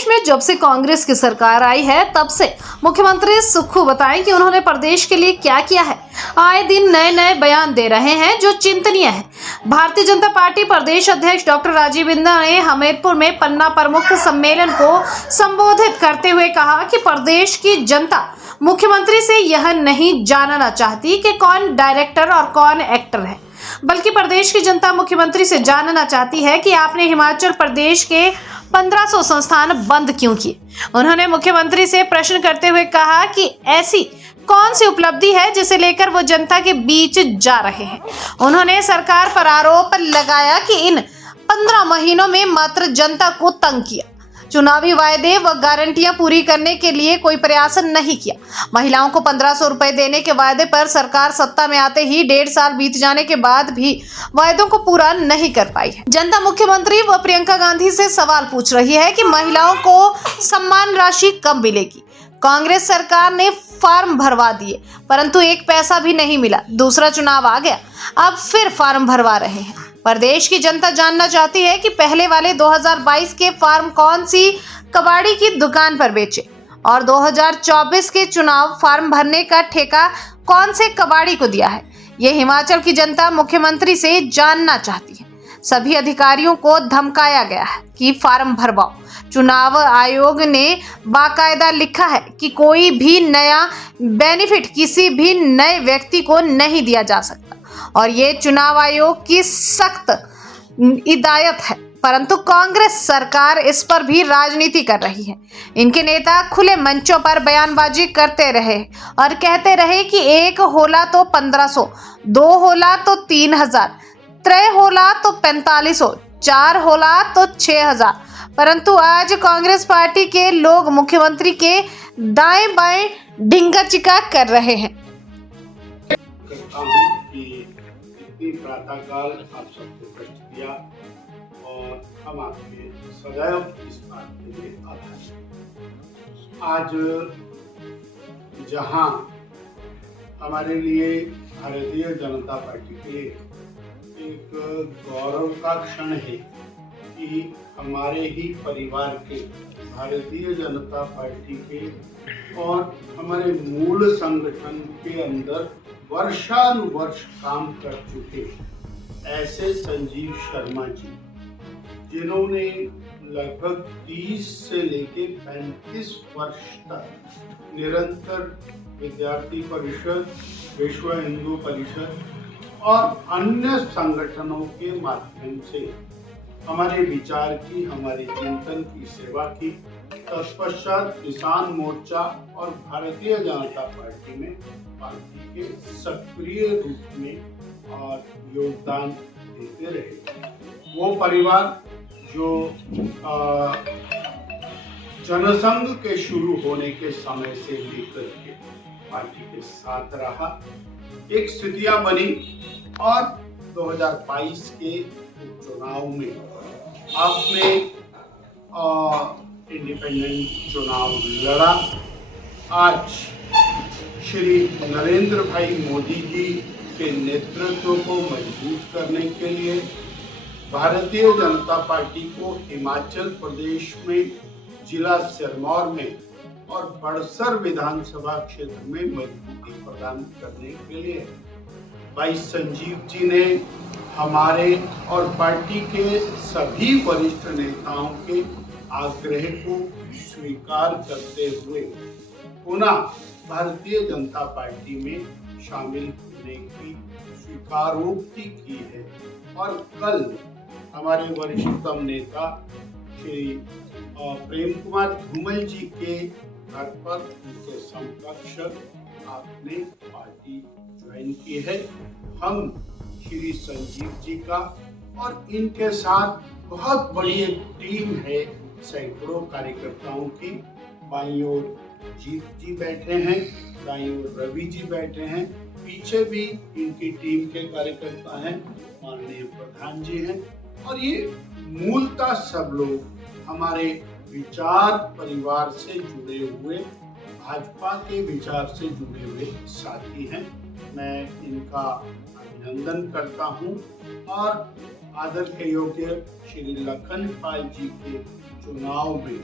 प्रदेश में जब से कांग्रेस की सरकार आई है तब से मुख्यमंत्री सुक्खू बताएं कि उन्होंने प्रदेश के लिए क्या किया है। आए दिन नए नए बयान दे रहे हैं जो चिंतनीय है। भारतीय जनता पार्टी प्रदेश अध्यक्ष डॉक्टर राजीव बिंदल ने हमीरपुर में पन्ना प्रमुख सम्मेलन को संबोधित करते हुए कहा कि प्रदेश की जनता मुख्यमंत्री से यह नहीं जानना चाहती कि कौन डायरेक्टर और कौन एक्टर है, बल्कि प्रदेश की जनता मुख्यमंत्री से जानना चाहती है कि आपने हिमाचल प्रदेश के 1500 संस्थान बंद क्यों किए। उन्होंने मुख्यमंत्री से प्रश्न करते हुए कहा कि ऐसी कौन सी उपलब्धि है जिसे लेकर वो जनता के बीच जा रहे हैं। उन्होंने सरकार पर आरोप लगाया कि इन 15 महीनों में मात्र जनता को तंग किया, चुनावी वायदे व गारंटियां पूरी करने के लिए कोई प्रयास नहीं किया। महिलाओं को 1500 रुपए देने के वायदे पर सरकार सत्ता में आते ही 1.5 साल बीत जाने के बाद भी वायदों को पूरा नहीं कर पाई है। जनता मुख्यमंत्री व प्रियंका गांधी से सवाल पूछ रही है कि महिलाओं को सम्मान राशि कब मिलेगी। कांग्रेस सरकार ने फॉर्म भरवा दिए परंतु एक पैसा भी नहीं मिला। दूसरा चुनाव आ गया, अब फिर फॉर्म भरवा रहे हैं। प्रदेश की जनता जानना चाहती है कि पहले वाले 2022 के फॉर्म कौन सी कबाड़ी की दुकान पर बेचे और 2024 के चुनाव फॉर्म भरने का ठेका कौन से कबाड़ी को दिया है। ये हिमाचल की जनता मुख्यमंत्री से जानना चाहती है। सभी अधिकारियों को धमकाया गया है कि फॉर्म भरवाओ। चुनाव आयोग ने बाकायदा लिखा है कि कोई भी नया बेनिफिट किसी भी नए व्यक्ति को नहीं दिया जा सकता और ये चुनाव आयोग की सख्त हिदायत है, परंतु कांग्रेस सरकार इस पर भी राजनीति कर रही है। इनके नेता खुले मंचों पर बयानबाजी करते रहे और कहते रहे कि 1 होला तो 1500, 2 होला तो 3000, 3 होला तो 4500, 4 होला तो 6000, परंतु आज कांग्रेस पार्टी के लोग मुख्यमंत्री के दाएं बाएं ढिंगा चिका कर रहे हैं। प्रातःकाल आप सबको कष्ट दिया और हम आपके सदैव इस बात के लिए आभारी हैं। आज जहां हमारे लिए भारतीय जनता पार्टी के लिए एक गौरव का क्षण है कि हमारे ही परिवार के भारतीय जनता पार्टी के और हमारे मूल संगठन के अंदर वर्षानुवर्ष काम कर चुके ऐसे संजीव शर्मा जी, जिन्होंने लगभग 30 से लेके 35 वर्ष तक निरंतर विद्यार्थी परिषद, विश्व हिंदू परिषद और अन्य संगठनों के माध्यम से हमारे विचार की, हमारे चिंतन की सेवा की। तत्पश्चात किसान मोर्चा और भारतीय जनता पार्टी में पार्टी के सक्रिय रूप में और योगदान देते रहे। वो परिवार जो जनसंघ के शुरू होने के समय से लेकर के पार्टी के साथ रहा। एक स्थितियां बनी और 2022 के चुनाव में आपने इंडिपेंडेंट चुनाव लड़ा। आज श्री नरेंद्र भाई मोदी जी के नेतृत्व को मजबूत करने के लिए भारतीय जनता पार्टी को हिमाचल प्रदेश में जिला सिरमौर में और बड़सर विधानसभा क्षेत्र में मजबूती प्रदान करने के लिए भाई संजीव जी ने हमारे और पार्टी के सभी वरिष्ठ नेताओं के आग्रह को स्वीकार करते हुए पुनः भारतीय जनता पार्टी में शामिल होने की स्वीकारोक्ति की है। और कल हमारे वरिष्ठतम नेता श्री प्रेम कुमार धूमल जी के घर पर उनके समकक्ष आपने पार्टी ज्वाइन की है। हम श्री संजीव जी का और इनके साथ बहुत बड़ी एक टीम है, सैकड़ों कार्यकर्ताओं की। बाईं ओर जीत जी बैठे हैं, दाईं ओर रवि जी बैठे हैं, पीछे भी इनकी टीम के कार्यकर्ता हैं, माननीय प्रधान जी हैं। और ये मूलतः सब लोग हमारे विचार परिवार से जुड़े हुए, भाजपा के विचार से जुड़े हुए साथी हैं। मैं इनका अभिनंदन करता हूं और आदर के योग्य श्री लखन पाल जी के चुनाव में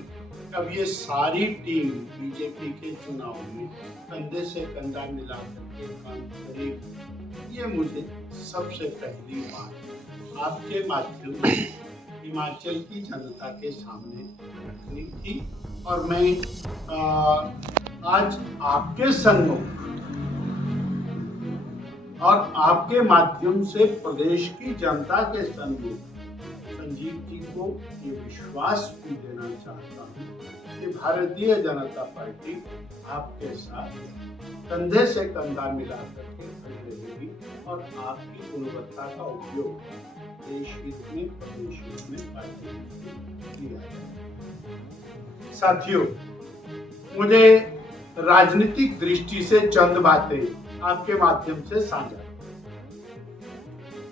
अब ये सारी टीम बीजेपी के चुनाव में कंधे से कंधा मिला करके काम करेगी, ये मुझे सबसे पहली बात आपके माध्यम से हिमाचल की जनता के सामने रखनी थी। और मैं आज आपके सम्मुख और आपके माध्यम से प्रदेश की जनता के सम्मुख संजीव जी को ये विश्वास भी देना चाहता हूँ कि भारतीय जनता पार्टी आपके साथ कंधे से कंधा मिला करके खड़ी रहेगी और आपकी गुणवत्ता का उपयोग देश हित में, प्रदेश हित में, पार्टी हित में किया जाए। साथियों, मुझे राजनीतिक दृष्टि से चंद बातें आपके माध्यम से साझा।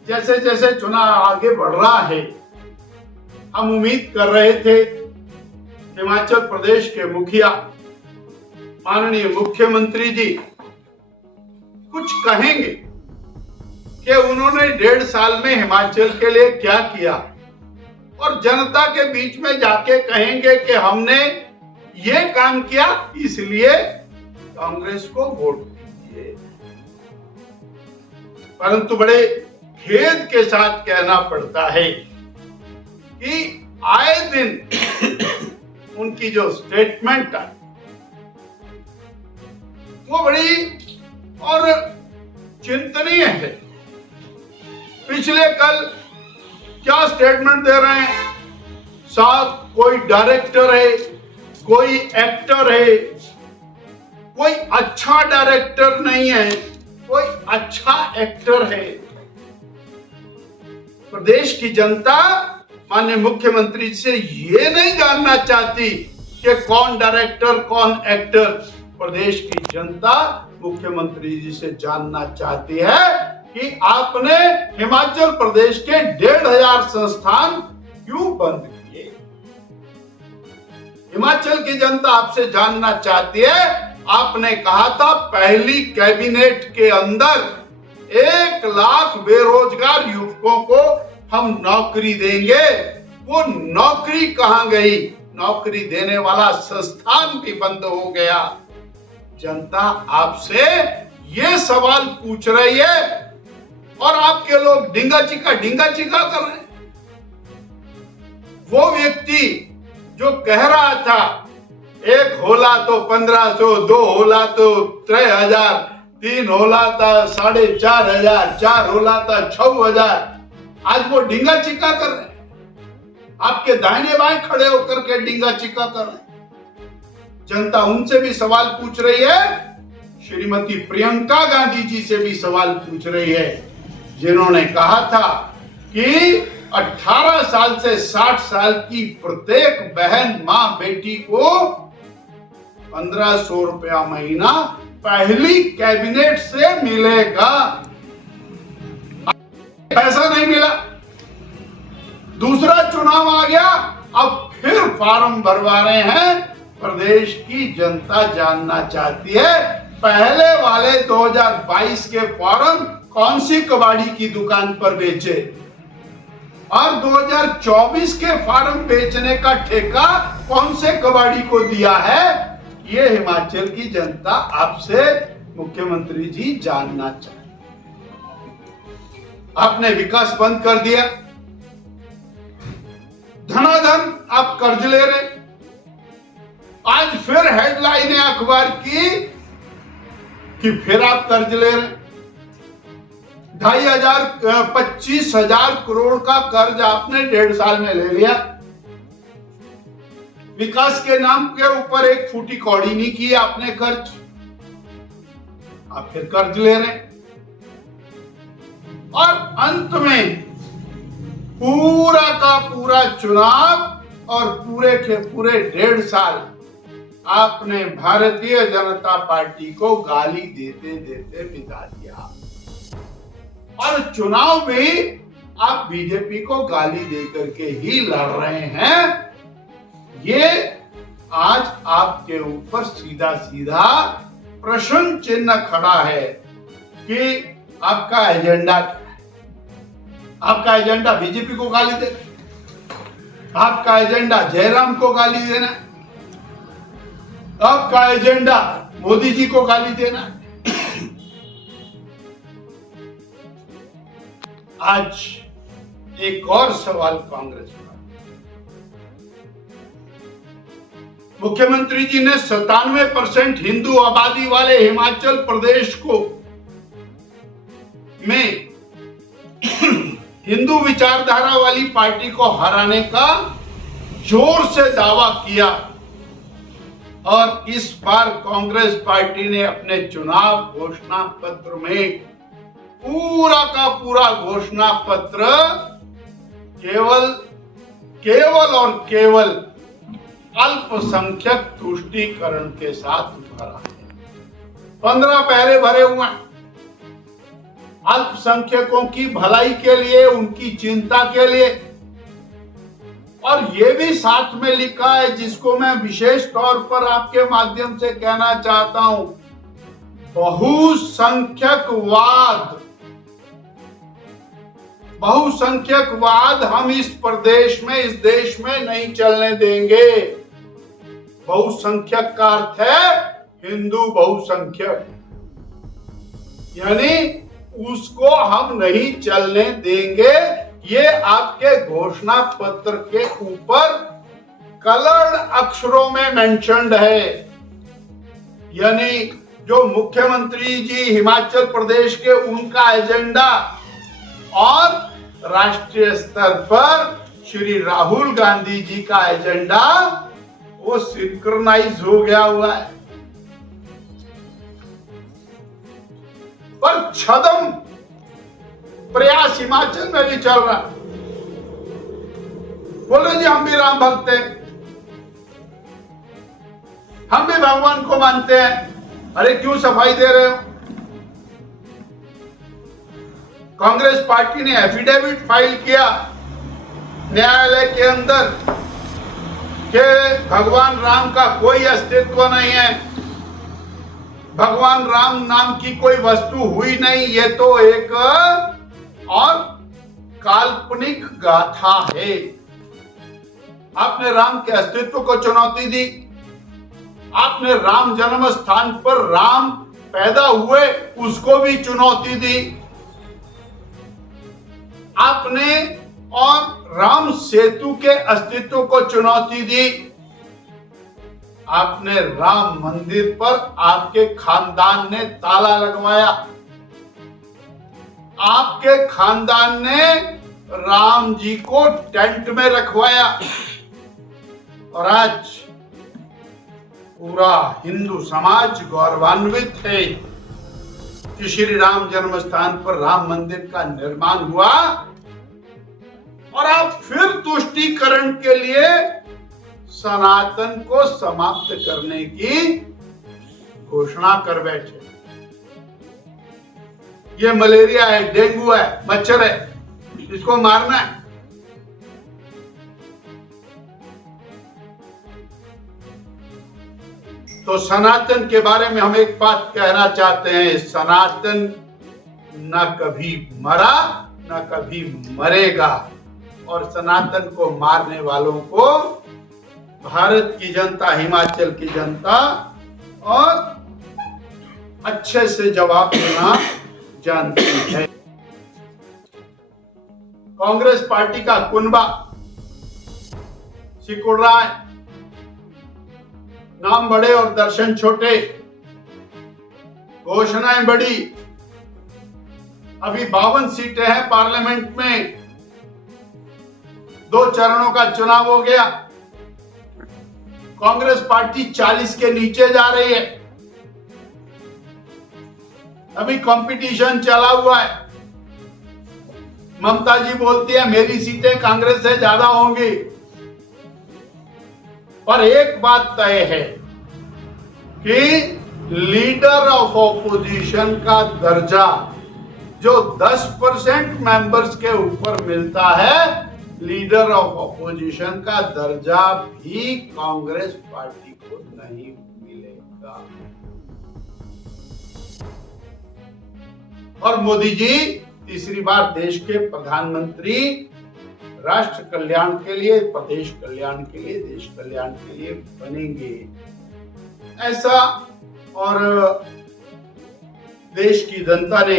जैसे जैसे चुनाव आगे बढ़ रहा है, हम उम्मीद कर रहे थे हिमाचल प्रदेश के मुखिया माननीय मुख्यमंत्री जी कुछ कहेंगे कि उन्होंने 1.5 साल में हिमाचल के लिए क्या किया, और जनता के बीच में जाके कहेंगे कि हमने ये काम किया इसलिए कांग्रेस को वोट दीजिए। परंतु बड़े खेद के साथ कहना पड़ता है कि आए दिन उनकी जो स्टेटमेंट है वो बड़ी और चिंतनीय है। पिछले कल क्या स्टेटमेंट दे रहे हैं, साहब कोई डायरेक्टर है, कोई एक्टर है, कोई अच्छा डायरेक्टर नहीं है, कोई अच्छा एक्टर है। प्रदेश की जनता माननीय मुख्यमंत्री से ये नहीं जानना चाहती कि कौन डायरेक्टर कौन एक्टर। प्रदेश की जनता मुख्यमंत्री जी से जानना चाहती है कि आपने हिमाचल प्रदेश के 1,500 संस्थान क्यों बंद किए। हिमाचल की जनता आपसे जानना चाहती है, आपने कहा था पहली कैबिनेट के अंदर 1 लाख बेरोजगार युवकों को हम नौकरी देंगे, वो नौकरी कहां गई? नौकरी देने वाला संस्थान भी बंद हो गया। जनता आपसे ये सवाल पूछ रही है और आपके लोग ढींगा चिका कर रहे हैं। वो व्यक्ति जो कह रहा था 1 होला तो 1500, 2 होला तो 3000, 3 होला था 4,500, 4 होला था 6,000, आज वो ढींगा चिका कर रहे हैं। आपके दाहिने बाएं खड़े होकर के ढींगा चिका कर रहे हैं। जनता उनसे भी सवाल पूछ रही है, श्रीमती प्रियंका गांधी जी से भी सवाल पूछ रही है, जिन्होंने कहा था कि 18 साल से 60 साल की प्रत्येक बहन मां बेटी को 1,500 रुपया महीना पहली कैबिनेट से मिलेगा। पैसा नहीं मिला, दूसरा चुनाव आ गया, अब फिर फॉर्म भरवा रहे हैं। प्रदेश की जनता जानना चाहती है पहले वाले 2022 के फॉर्म कौन सी कबाड़ी की दुकान पर बेचे और 2024 के फॉर्म बेचने का ठेका कौन से कबाड़ी को दिया है। ये हिमाचल की जनता आपसे मुख्यमंत्री जी जानना चाहती। आपने विकास बंद कर दिया, धनाधन आप कर्ज ले रहे। आज फिर हेडलाइन है अखबार की कि फिर आप कर्ज ले रहे। 25,000 करोड़ का कर्ज आपने 1.5 साल में ले लिया। विकास के नाम के ऊपर एक फूटी कौड़ी नहीं की आपने खर्च, आप फिर कर्ज ले रहे। और अंत में पूरा का पूरा चुनाव और पूरे के पूरे 1.5 साल आपने भारतीय जनता पार्टी को गाली देते देते बिता दिया। और चुनाव में आप बीजेपी को गाली देकर के ही लड़ रहे हैं। ये आज आपके ऊपर सीधा सीधा प्रश्न चिन्ह खड़ा है कि आपका एजेंडा क्या है। आपका एजेंडा बीजेपी को गाली देना, आपका एजेंडा जयराम को गाली देना, आपका एजेंडा मोदी जी को गाली देना। आज एक और सवाल कांग्रेस का। मुख्यमंत्री जी ने 97% हिंदू आबादी वाले हिमाचल प्रदेश को में हिंदू विचारधारा वाली पार्टी को हराने का जोर से दावा किया और इस बार कांग्रेस पार्टी ने अपने चुनाव घोषणा पत्र में पूरा का पूरा घोषणा पत्र केवल और केवल अल्पसंख्यक तुष्टीकरण के साथ भरा है। 15 पैरे भरे हुए हैं अल्पसंख्यकों की भलाई के लिए, उनकी चिंता के लिए, और ये भी साथ में लिखा है, जिसको मैं विशेष तौर पर आपके माध्यम से कहना चाहता हूं, बहुसंख्यकवाद हम इस प्रदेश में, इस देश में नहीं चलने देंगे। बहुसंख्यक का अर्थ है हिंदू बहुसंख्यक, यानी उसको हम नहीं चलने देंगे। ये आपके घोषणा पत्र के ऊपर कलर्ड अक्षरों में मेंशन्ड है। यानी जो मुख्यमंत्री जी हिमाचल प्रदेश के, उनका एजेंडा और राष्ट्रीय स्तर पर श्री राहुल गांधी जी का एजेंडा वो सिंक्रोनाइज हो गया हुआ है। पर छदम प्रयास हिमाचल में भी चल रहा। बोल रहे जी हम भी राम भक्त हैं, हम भी भगवान को मानते हैं। अरे क्यों सफाई दे रहे हो? कांग्रेस पार्टी ने एफिडेविट फाइल किया न्यायालय के अंदर कि भगवान राम का कोई अस्तित्व नहीं है, भगवान राम नाम की कोई वस्तु हुई नहीं, ये तो एक और काल्पनिक गाथा है। आपने राम के अस्तित्व को चुनौती दी, आपने राम जन्म स्थान पर राम पैदा हुए उसको भी चुनौती दी, आपने और राम सेतु के अस्तित्व को चुनौती दी, आपने राम मंदिर पर आपके खानदान ने ताला लगवाया, आपके खानदान ने राम जी को टेंट में रखवाया, और आज पूरा हिंदू समाज गौरवान्वित है कि श्री राम जन्म स्थान पर राम मंदिर का निर्माण हुआ। और आप फिर तुष्टीकरण के लिए सनातन को समाप्त करने की घोषणा कर बैठे। ये मलेरिया है, डेंगू है, मच्छर है, इसको मारना है। तो सनातन के बारे में हम एक बात कहना चाहते हैं, सनातन न कभी मरा न कभी मरेगा, और सनातन को मारने वालों को भारत की जनता, हिमाचल की जनता और अच्छे से जवाब देना जानती है। कांग्रेस पार्टी का कुनबा सिकुड़ रहा है, नाम बड़े और दर्शन छोटे, घोषणाएं बड़ी। अभी 52 सीटें हैं पार्लियामेंट में, 2 चरणों का चुनाव हो गया, कांग्रेस पार्टी 40 के नीचे जा रही है। अभी कंपटीशन चला हुआ है। ममता जी बोलती है मेरी सीटें कांग्रेस से ज्यादा होंगी, पर एक बात तय है कि लीडर ऑफ ऑपोजिशन का दर्जा जो 10% मेंबर्स के ऊपर मिलता है, लीडर ऑफ ऑपोजिशन का दर्जा भी कांग्रेस पार्टी को नहीं मिलेगा। और मोदी जी तीसरी बार देश के प्रधानमंत्री राष्ट्र कल्याण के लिए, प्रदेश कल्याण के लिए, देश कल्याण के लिए बनेंगे। ऐसा और देश की जनता ने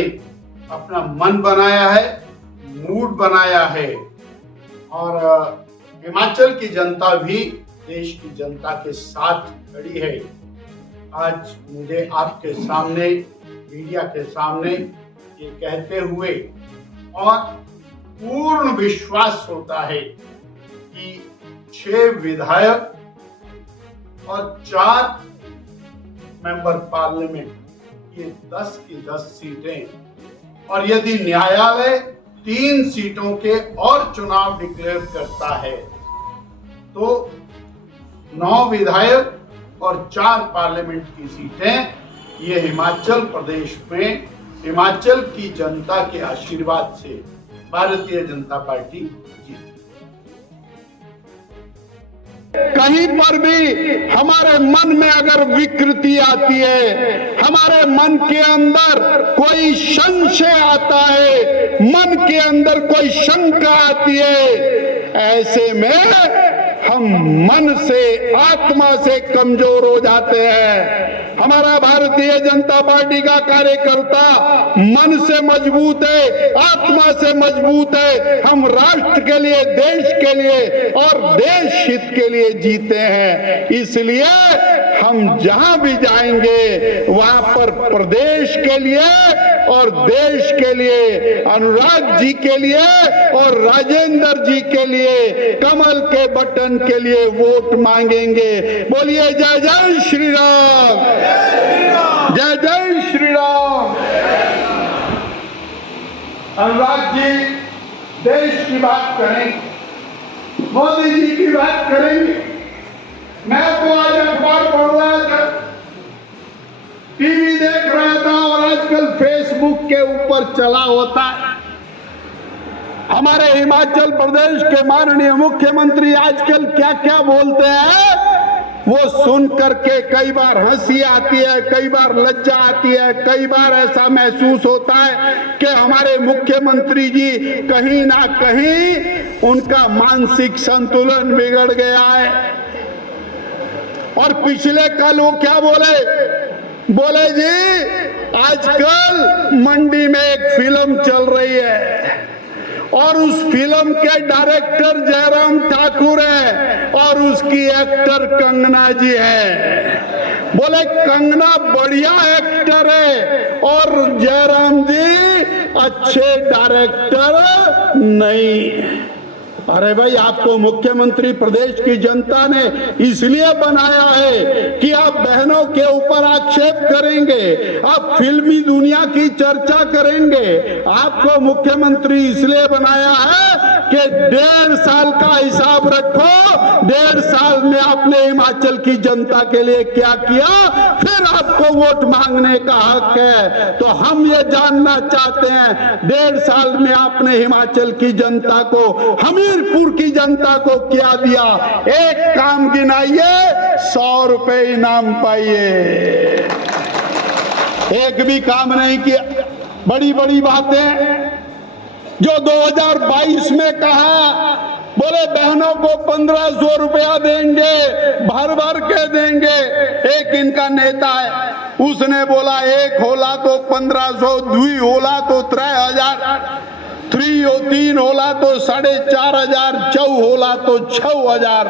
अपना मन बनाया है, मूड बनाया है और हिमाचल की जनता भी देश की जनता के साथ खड़ी है। आज मुझे आपके सामने, मीडिया के सामने ये कहते हुए और पूर्ण विश्वास होता है कि 6 विधायक और 4 मेंबर पार्लियामेंट, ये 10 की 10 सीटें, और यदि न्यायालय 3 सीटों के और चुनाव डिक्लेयर करता है तो 9 विधायक और 4 पार्लियामेंट की सीटें ये हिमाचल प्रदेश में हिमाचल की जनता के आशीर्वाद से भारतीय जनता पार्टी जीती। कहीं पर भी हमारे मन में अगर विकृति आती है, हमारे मन के अंदर कोई संशय आता है, मन के अंदर कोई शंका आती है, ऐसे में हम मन से, आत्मा से कमजोर हो जाते हैं। हमारा भारतीय जनता पार्टी का कार्यकर्ता मन से मजबूत है, आत्मा से मजबूत है। हम राष्ट्र के लिए, देश के लिए और देश हित के लिए जीते हैं। इसलिए हम जहां भी जाएंगे वहां पर प्रदेश के लिए और देश के लिए, अनुराग जी के लिए और राजेंद्र जी के लिए कमल के बटन के लिए वोट मांगेंगे। बोलिए जय जय श्री राम, जय जय श्री राम। अनुराग जी देश की बात करें, मोदी जी की बात करेंगे। मैं तो आज अखबार पढ़ रहा था, टीवी देख रहा था और आजकल फेसबुक के ऊपर चला होता है। हमारे हिमाचल प्रदेश के माननीय मुख्यमंत्री आजकल क्या क्या बोलते हैं वो सुन करके कई बार हंसी आती है, कई बार लज्जा आती है, कई बार ऐसा महसूस होता है कि हमारे मुख्यमंत्री जी कहीं ना कहीं उनका मानसिक संतुलन बिगड़ गया है। और पिछले कल वो क्या बोले जी आजकल मंडी में एक फिल्म चल रही है और उस फिल्म के डायरेक्टर जयराम ठाकुर है और उसकी एक्टर कंगना जी है। बोले कंगना बढ़िया एक्टर है और जयराम जी अच्छे डायरेक्टर नहीं। अरे भाई, आपको मुख्यमंत्री प्रदेश की जनता ने इसलिए बनाया है कि आप बहनों के ऊपर आक्षेप करेंगे, आप फिल्मी दुनिया की चर्चा करेंगे। आपको मुख्यमंत्री इसलिए बनाया है कि 1.5 साल का हिसाब रखो, 1.5 साल में आपने हिमाचल की जनता के लिए क्या किया, फिर आपको वोट मांगने का हक है। तो हम ये जानना चाहते हैं 1.5 साल में आपने हिमाचल की जनता को, हमीरपुर की जनता को क्या दिया। एक काम गिनाइए, 100 रुपए इनाम पाइए। एक भी काम नहीं किया। बड़ी बड़ी बातें जो 2022 में कहा, बोले बहनों को 1500 रुपया देंगे, भर भर के देंगे। एक इनका नेता है, उसने बोला 1 होला तो 1500, 2 होला तो 3000, 3 होला तो 4500, 4 होला तो 6000।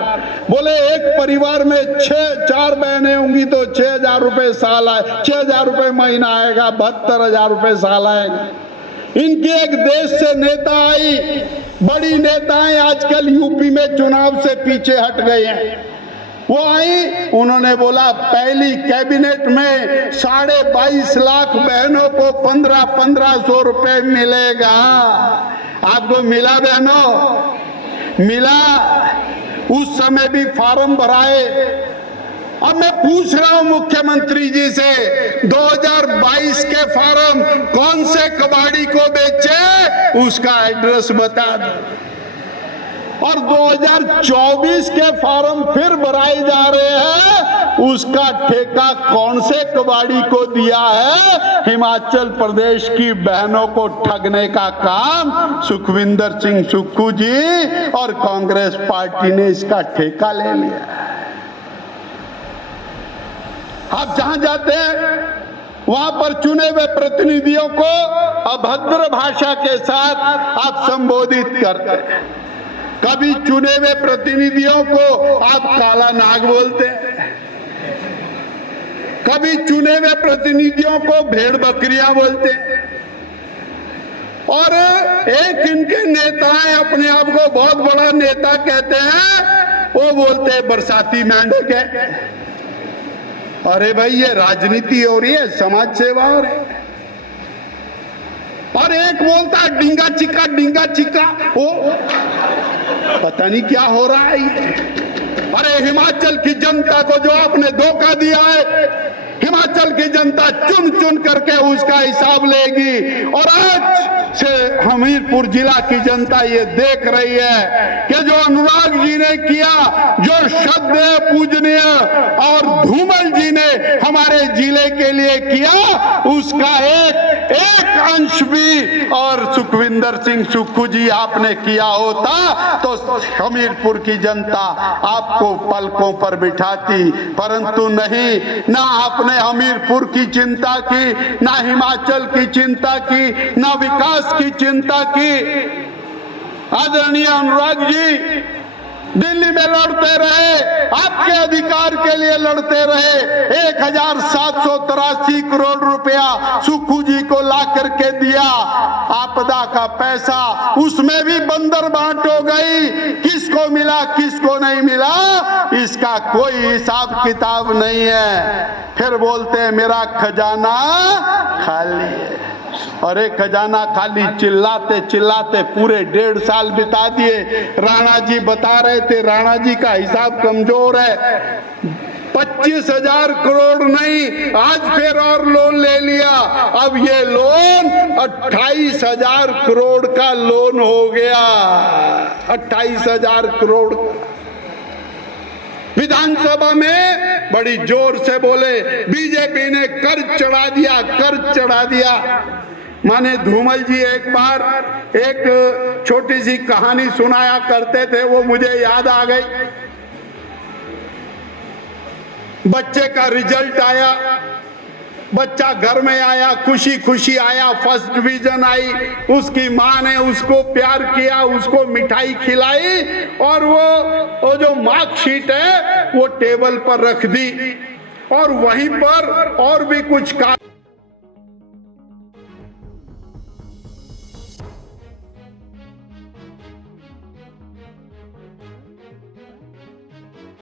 बोले एक परिवार में 4 बहनें होंगी तो 6000 रुपए साल आए, 6000 रुपए महीना आएगा, 72,000 रुपए साल आएगा। इनके एक देश से नेता आई, बड़ी नेताएं आजकल यूपी में चुनाव से पीछे हट गए हैं। वो आई, उन्होंने बोला पहली कैबिनेट में 22.5 लाख बहनों को 1500 रुपए मिलेगा। आपको मिला बहनों? मिला। उस समय भी फार्म भराए। अब मैं पूछ रहा हूं मुख्यमंत्री जी से, 2022 के फार्म कौन से कबाड़ी को बेचे, उसका एड्रेस बता दो। और 2024 के फार्म फिर भराए जा रहे हैं, उसका ठेका कौन से कबाड़ी को दिया है। हिमाचल प्रदेश की बहनों को ठगने का काम सुखविंदर सिंह सुक्खू जी और कांग्रेस पार्टी ने इसका ठेका ले लिया। आप जहां जाते हैं वहां पर चुने हुए प्रतिनिधियों को अभद्र भाषा के साथ आप संबोधित करते हैं। कभी चुने हुए प्रतिनिधियों को आप काला नाग बोलते हैं, कभी चुने हुए प्रतिनिधियों को भेड़ बकरियां बोलते हैं, और एक इनके नेता हैं, अपने आप को बहुत बड़ा नेता कहते हैं, वो बोलते हैं बरसाती मेंढक है। अरे भाई, ये राजनीति हो रही है, समाज सेवा हो रही है। और एक बोलता है डिंगा चिक्का, वो पता नहीं क्या हो रहा है ये। अरे हिमाचल की जनता को जो आपने धोखा दिया है, हिमाचल की जनता चुन चुन करके उसका हिसाब लेगी। और आज से हमीरपुर जिला की जनता ये देख रही है कि जो अनुराग जी ने किया, जो श्रद्धेय पूजनीय और धूमल जी ने हमारे जिले के लिए किया, उसका एक अंश भी और सुखविंदर सिंह सुक्खू जी आपने किया होता तो हमीरपुर की जनता आपको पलकों पर बिठाती, परंतु नहीं। ना आपने हमीरपुर की चिंता की, ना हिमाचल की चिंता की, ना विकास की चिंता की। आदरणीय अनुराग जी दिल्ली में लड़ते रहे, आपके अधिकार के लिए लड़ते रहे। 1783 करोड़ रुपया सुक्खू जी को ला करके दिया, आपदा का पैसा, उसमें भी बंदर बांट हो गई। किसको मिला किसको नहीं मिला, इसका कोई हिसाब किताब नहीं है। फिर बोलते हैं मेरा खजाना खाली है। अरे खजाना खाली चिल्लाते चिल्लाते पूरे 1.5 साल बिता दिए। राणा जी बता रहे थे, राणा जी का हिसाब कमजोर है। 25,000 करोड़ नहीं, आज फिर और लोन ले लिया। अब ये लोन 28,000 करोड़ का लोन हो गया। 28,000 करोड़। विधानसभा में बड़ी जोर से बोले बीजेपी ने कर्ज चढ़ा दिया। माने धूमल जी एक बार एक छोटी सी कहानी सुनाया करते थे, वो मुझे याद आ गई। बच्चे का रिजल्ट आया, बच्चा घर में आया, खुशी खुशी आया, फर्स्ट डिवीजन आई। उसकी माँ ने उसको प्यार किया, उसको मिठाई खिलाई, और वो जो मार्कशीट है वो टेबल पर रख दी, और वहीं पर और भी कुछ काम